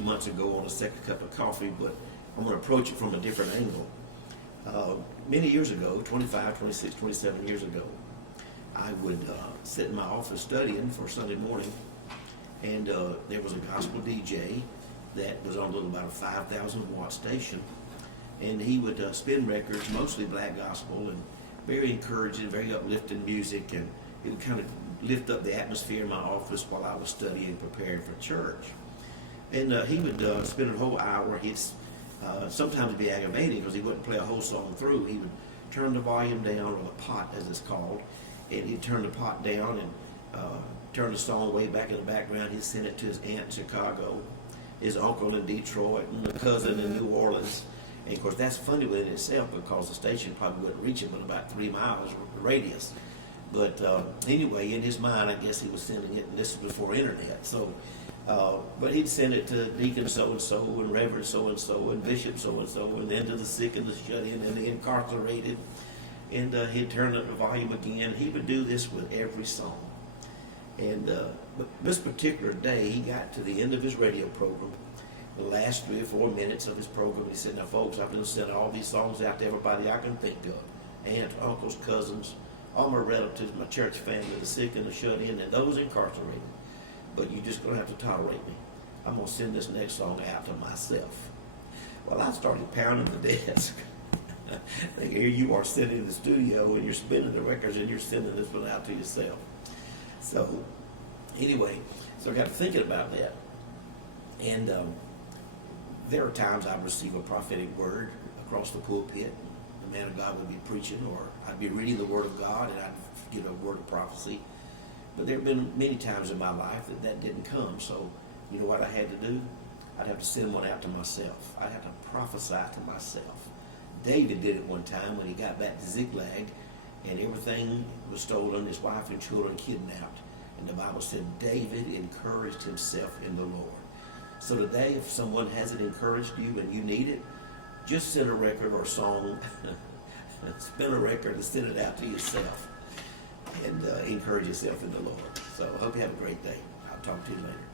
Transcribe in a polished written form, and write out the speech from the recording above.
few months ago on a second cup of coffee, but I'm going to approach it from a different angle. Many years ago, 25, 26, 27 years ago, I would sit in my office studying for Sunday morning, and there was a gospel DJ that was on about a 5,000 watt station, and he would spin records, mostly black gospel, and very encouraging, very uplifting music, and it would kind of lift up the atmosphere in my office while I was studying, preparing for church. And he would spend a whole hour. He'd sometimes be aggravating because he wouldn't play a whole song through. He would turn the volume down, or the pot as it's called, and he'd turn the pot down and turn the song way back in the background. He'd send it to his aunt in Chicago, his uncle in Detroit, and a cousin in New Orleans. And of course, that's funny within itself because the station probably wouldn't reach him in about 3 miles radius. But anyway, in his mind, I guess he was sending it, and this was before internet. So, but he'd send it to Deacon so-and-so, and Reverend so-and-so, and Bishop so-and-so, and then to the sick and the shut-in and the incarcerated. And he'd turn up the volume again. He would do this with every song. And but this particular day, he got to the end of his radio program. The last 3 or 4 minutes of his program, he said, "Now, folks, I'm going to send all these songs out to everybody I can think of. Aunts, uncles, cousins, all my relatives, my church family, the sick and the shut-in, and those incarcerated. But you're just going to have to tolerate me. I'm going to send this next song out to myself." Well, I started pounding the desk. Here you are sitting in the studio, and you're spinning the records, and you're sending this one out to yourself. So, anyway, so I got to thinking about that. And there are times I receive a prophetic word across the pulpit. The man of God would be preaching, or I'd be reading the Word of God, and I'd give a word of prophecy. But there have been many times in my life that didn't come. So, you know what I had to do? I'd have to send one out to myself. I'd have to prophesy to myself. David did it one time when he got back to Ziklag, and everything was stolen, his wife and children kidnapped. And the Bible said David encouraged himself in the Lord. So today, if someone hasn't encouraged you and you need it, just send a record or a song, spin a record and send it out to yourself, and encourage yourself in the Lord. So I hope you have a great day. I'll talk to you later.